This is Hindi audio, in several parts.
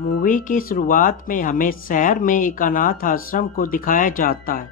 मूवी की शुरुआत में हमें शहर में एक अनाथ आश्रम को दिखाया जाता है,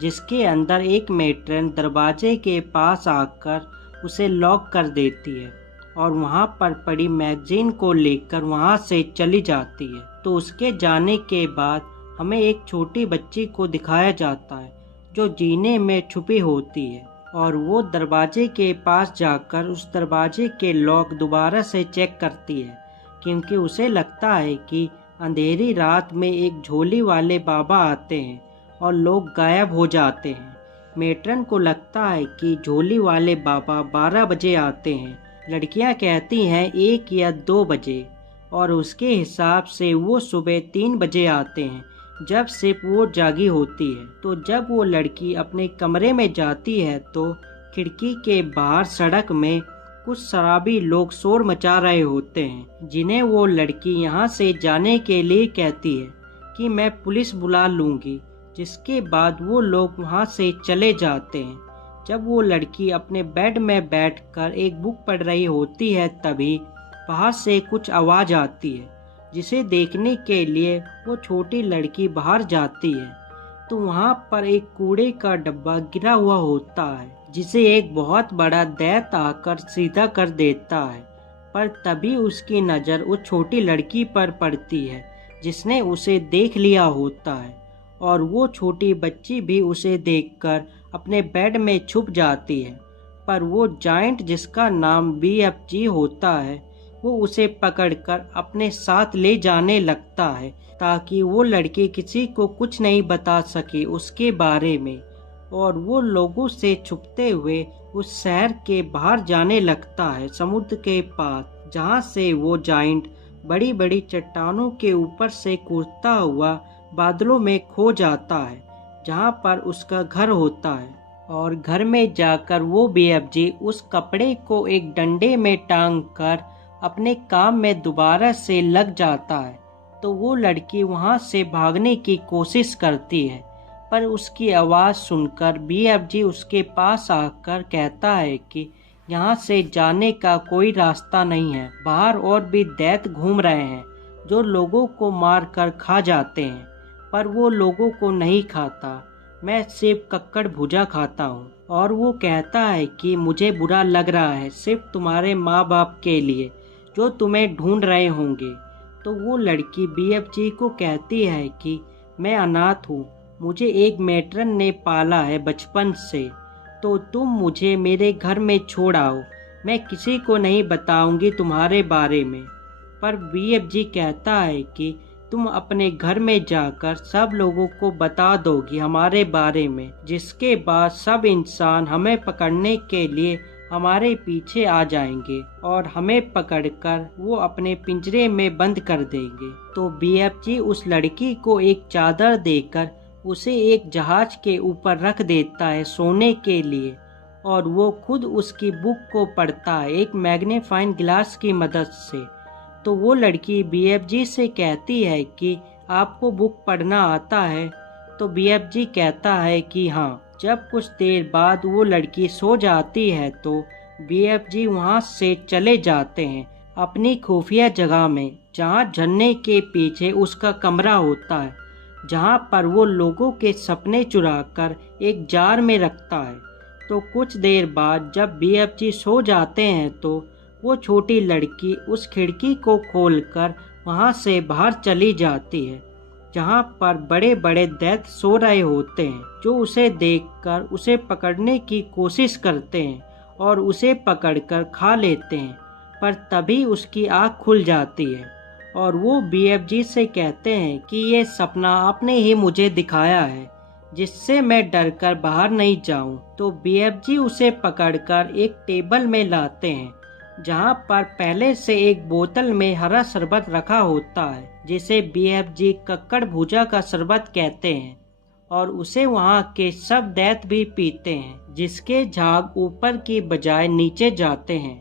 जिसके अंदर एक मेट्रन दरवाजे के पास आकर उसे लॉक कर देती है और वहां पर पड़ी मैगजीन को लेकर वहां से चली जाती है। तो उसके जाने के बाद हमें एक छोटी बच्ची को दिखाया जाता है जो जीने में छुपी होती है और वो दरवाजे के पास जाकर उस दरवाजे के लॉक दोबारा से चेक करती है, क्योंकि उसे लगता है कि अंधेरी रात में एक झोली वाले बाबा आते हैं और लोग गायब हो जाते हैं। मेट्रन को लगता है कि झोली वाले बाबा 12 बजे आते हैं, लड़कियां कहती हैं 1 या 2 बजे, और उसके हिसाब से वो सुबह 3 बजे आते हैं जब सिर्फ वो जागी होती है। तो जब वो लड़की अपने कमरे में जाती है तो खिड़की के बाहर सड़क में कुछ शराबी लोग शोर मचा रहे होते हैं, जिन्हें वो लड़की यहाँ से जाने के लिए कहती है कि मैं पुलिस बुला लूँगी, जिसके बाद वो लोग वहाँ से चले जाते हैं। जब वो लड़की अपने बेड में बैठकर एक बुक पढ़ रही होती है तभी बाहर से कुछ आवाज़ आती है, जिसे देखने के लिए वो छोटी लड़की बाहर जाती है। तो वहाँ पर एक कूड़े का डब्बा गिरा हुआ होता है, जिसे एक बहुत बड़ा दैत आकर सीधा कर देता है। पर तभी उसकी नज़र उस छोटी लड़की पर पड़ती है जिसने उसे देख लिया होता है, और वो छोटी बच्ची भी उसे देखकर अपने बेड में छुप जाती है। पर वो जायंट, जिसका नाम BFG होता है, वो उसे पकड़कर अपने साथ ले जाने लगता है ताकि वो लड़की किसी को कुछ नहीं बता सके उसके बारे में, और वो लोगों से छुपते हुए उस शहर के बाहर जाने लगता है, समुद्र के पास, जहाँ से वो जायंट बड़ी बड़ी चट्टानों के ऊपर से कूदता हुआ बादलों में खो जाता है, जहाँ पर उसका घर होता है। और घर में जाकर वो BFG उस कपड़े को एक डंडे में टांग कर अपने काम में दोबारा से लग जाता है। तो वो लड़की वहाँ से भागने की कोशिश करती है, पर उसकी आवाज़ सुनकर BFG उसके पास आकर कहता है कि यहाँ से जाने का कोई रास्ता नहीं है, बाहर और भी दैत घूम रहे हैं जो लोगों को मार कर खा जाते हैं, पर वो लोगों को नहीं खाता, मैं सिर्फ कक्कड़ भुजा खाता हूँ। और वो कहता है कि मुझे बुरा लग रहा है सिर्फ तुम्हारे माँ बाप के लिए जो तुम्हें ढूंढ रहे होंगे। तो वो लड़की BFG को कहती है कि मैं अनाथ हूँ, मुझे एक मेट्रन ने पाला है बचपन से, तो तुम मुझे मेरे घर में छोड़ आओ, मैं किसी को नहीं बताऊंगी तुम्हारे बारे में। पर BFG कहता है कि तुम अपने घर में जाकर सब लोगों को बता दोगी हमारे बारे में, जिसके बाद सब इंसान हमें पकड़ने के लिए हमारे पीछे आ जाएंगे और हमें पकड़कर वो अपने पिंजरे में बंद कर देंगे। तो BFG उस लड़की को एक चादर देकर उसे एक जहाज के ऊपर रख देता है सोने के लिए, और वो खुद उसकी बुक को पढ़ता है एक मैग्नीफाइंग ग्लास की मदद से। तो वो लड़की BFG से कहती है कि आपको बुक पढ़ना आता है? तो BFG कहता है कि हाँ। जब कुछ देर बाद वो लड़की सो जाती है तो BFG वहाँ से चले जाते हैं अपनी खुफिया जगह में, जहाँ झरने के पीछे उसका कमरा होता है, जहाँ पर वो लोगों के सपने चुराकर एक जार में रखता है। तो कुछ देर बाद जब BFG सो जाते हैं तो वो छोटी लड़की उस खिड़की को खोलकर वहाँ से बाहर चली जाती है, जहाँ पर बड़े बड़े दैत्य सो रहे होते हैं, जो उसे देखकर उसे पकड़ने की कोशिश करते हैं और उसे पकड़कर खा लेते हैं। पर तभी उसकी आँख खुल जाती है और वो BFG से कहते हैं कि ये सपना आपने ही मुझे दिखाया है, जिससे मैं डरकर बाहर नहीं जाऊं। तो BFG उसे पकड़कर एक टेबल में लाते हैं, जहाँ पर पहले से एक बोतल में हरा शरबत रखा होता है, जिसे BFG कक्कड़ भुजा का शरबत कहते हैं, और उसे वहाँ के सब दैत्य भी पीते हैं, जिसके झाग ऊपर की बजाय नीचे जाते हैं।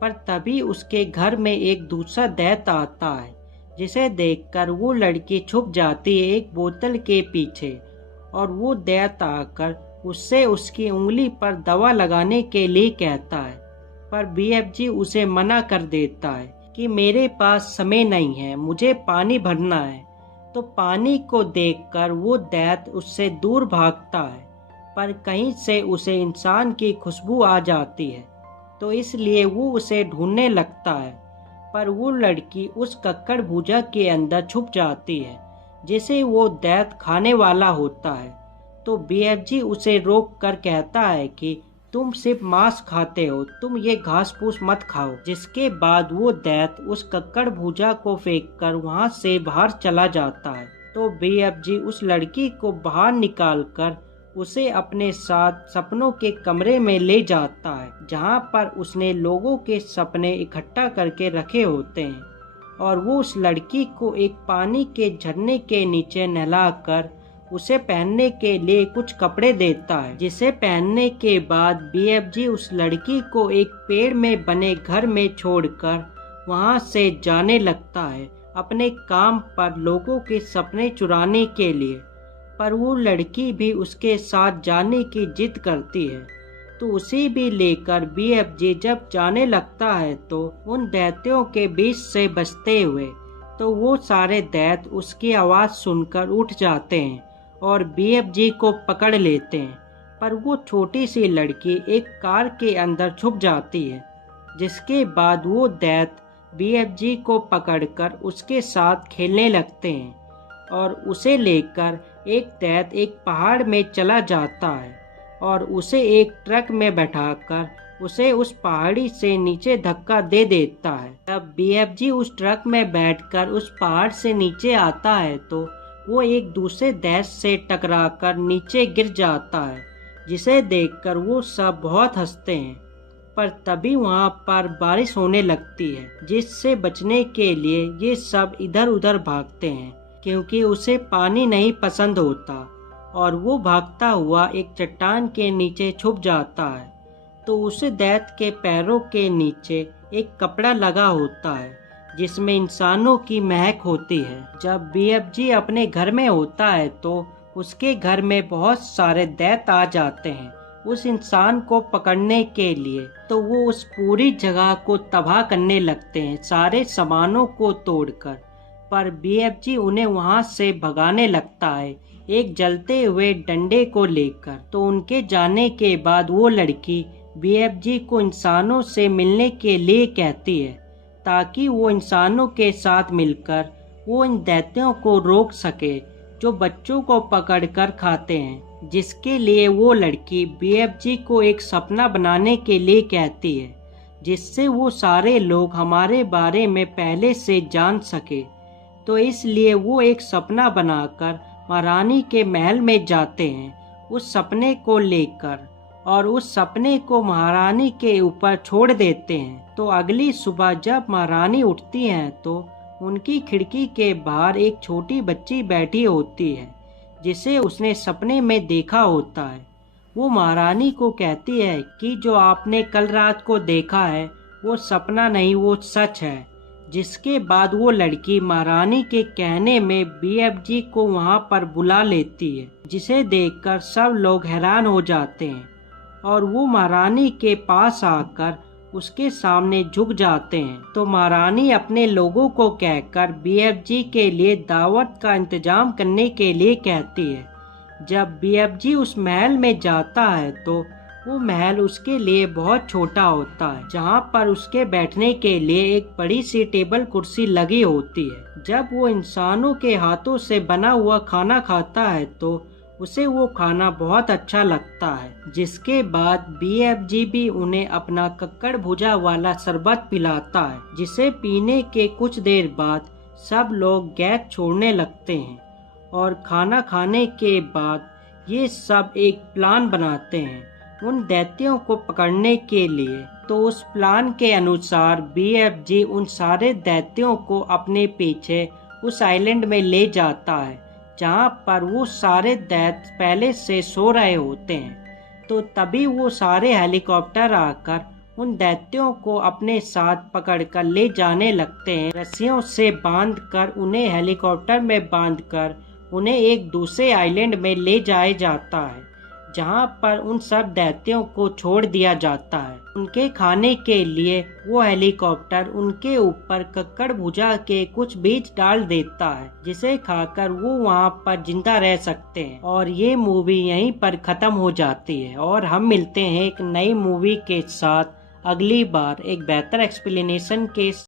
पर तभी उसके घर में एक दूसरा दैत्य आता है, जिसे देखकर वो लड़की छुप जाती है एक बोतल के पीछे, और वो दैत्य आकर उससे उसकी उंगली पर दवा लगाने के लिए कहता है, पर BFG उसे मना कर देता है कि मेरे पास समय नहीं है, मुझे पानी भरना है। तो पानी को देखकर वो दैत्य उससे दूर भागता है, पर कहीं से उसे इंसान की खुशबू आ जाती है, तो इसलिए वो उसे ढूंढने लगता है। पर वो लड़की उस कक्कड़ भुजा के अंदर छुप जाती है, जिसे वो दैत्य खाने वाला होता है। तो बीएफजी उसे रोक कर कहता है कि तुम सिर्फ मांस खाते हो, तुम ये घास फूस मत खाओ। जिसके बाद वो दैत्य उस कक्कड़ भुजा को फेंककर वहां से बाहर चला जाता है। तो बीएफजी उस लड़की को बाहर निकालकर उसे अपने साथ सपनों के कमरे में ले जाता है, जहां पर उसने लोगों के सपने इकट्ठा करके रखे होते हैं। और वो उस लड़की को एक पानी के झरने के नीचे नहलाकर उसे पहनने के लिए कुछ कपड़े देता है, जिसे पहनने के बाद बीएफजी उस लड़की को एक पेड़ में बने घर में छोड़कर वहां से जाने लगता है अपने काम पर, लोगों के सपने चुराने के लिए। पर वो लड़की भी उसके साथ जाने की जिद करती है। तो उसे भी लेकर बीएफजी जब जाने लगता है तो उन दैत्यों के बीच से बचते हुए, तो वो सारे दैत्य उसकी आवाज़ सुनकर उठ जाते हैं और बीएफजी को पकड़ लेते हैं। पर वो छोटी सी लड़की एक कार के अंदर छुप जाती है, जिसके बाद वो दैत्य बीएफजी को पकड़कर उसके साथ खेलने लगते हैं और उसे लेकर एक दैत्य एक पहाड़ में चला जाता है और उसे एक ट्रक में बैठाकर उसे उस पहाड़ी से नीचे धक्का दे देता है। जब बीएफजी उस ट्रक में बैठकर उस पहाड़ से नीचे आता है तो वो एक दूसरे दैत्य से टकराकर नीचे गिर जाता है, जिसे देखकर वो सब बहुत हंसते हैं। पर तभी वहाँ पर बारिश होने लगती है, जिससे बचने के लिए ये सब इधर उधर भागते हैं, क्योंकि उसे पानी नहीं पसंद होता। और वो भागता हुआ एक चट्टान के नीचे छुप जाता है। तो उस दैत्य के पैरों के नीचे एक कपड़ा लगा होता है, जिसमें इंसानों की महक होती है। जब बीएफजी अपने घर में होता है तो उसके घर में बहुत सारे दैत्य आ जाते हैं उस इंसान को पकड़ने के लिए। तो वो उस पूरी जगह को तबाह करने लगते हैं, सारे सामानों को तोड़कर। पर बीएफजी उन्हें वहां से भगाने लगता है एक जलते हुए डंडे को लेकर। तो उनके जाने के बाद वो लड़की बीएफजी को इंसानों से मिलने के लिए कहती है, ताकि वो इंसानों के साथ मिलकर वो इन दैत्यों को रोक सके जो बच्चों को पकड़कर खाते हैं। जिसके लिए वो लड़की बीएफजी को एक सपना बनाने के लिए कहती है, जिससे वो सारे लोग हमारे बारे में पहले से जान सके। तो इसलिए वो एक सपना बनाकर महारानी के महल में जाते हैं उस सपने को लेकर, और उस सपने को महारानी के ऊपर छोड़ देते हैं। तो अगली सुबह जब महारानी उठती हैं तो उनकी खिड़की के बाहर एक छोटी बच्ची बैठी होती है, जिसे उसने सपने में देखा होता है। वो महारानी को कहती है कि जो आपने कल रात को देखा है वो सपना नहीं, वो सच है। जिसके बाद वो लड़की महारानी के कहने में बीएफजी को वहां पर बुला लेती है, जिसे देखकर सब लोग हैरान हो जाते हैं और वो महारानी के पास आकर उसके सामने झुक जाते हैं। तो महारानी अपने लोगों को कहकर बीएफजी के लिए दावत का इंतजाम करने के लिए कहती है। जब बीएफजी उस महल में जाता है तो वो महल उसके लिए बहुत छोटा होता है, जहाँ पर उसके बैठने के लिए एक बड़ी सी टेबल कुर्सी लगी होती है। जब वो इंसानों के हाथों से बना हुआ खाना खाता है तो उसे वो खाना बहुत अच्छा लगता है। जिसके बाद बीएफजी भी उन्हें अपना कक्कड़ भुजा वाला शरबत पिलाता है, जिसे पीने के कुछ देर बाद सब लोग गैस छोड़ने लगते हैं। और खाना खाने के बाद ये सब एक प्लान बनाते हैं उन दैत्यों को पकड़ने के लिए। तो उस प्लान के अनुसार बीएफजी उन सारे दैत्यों को अपने पीछे उस आइलैंड में ले जाता है, जहाँ पर वो सारे दैत्य पहले से सो रहे होते हैं। तो तभी वो सारे हेलीकॉप्टर आकर उन दैत्यों को अपने साथ पकड़कर ले जाने लगते हैं। रस्सियों से बांधकर उन्हें हेलीकॉप्टर में बांधकर उन्हें एक दूसरे आइलैंड में ले जाया जाता है, जहाँ पर उन सब दैत्यों को छोड़ दिया जाता है। उनके खाने के लिए वो हेलीकॉप्टर उनके ऊपर कक्कड़ भुजा के कुछ बीज डाल देता है, जिसे खाकर वो वहाँ पर जिंदा रह सकते हैं। और ये मूवी यहीं पर खत्म हो जाती है और हम मिलते हैं एक नई मूवी के साथ अगली बार एक बेहतर एक्सप्लेनेशन के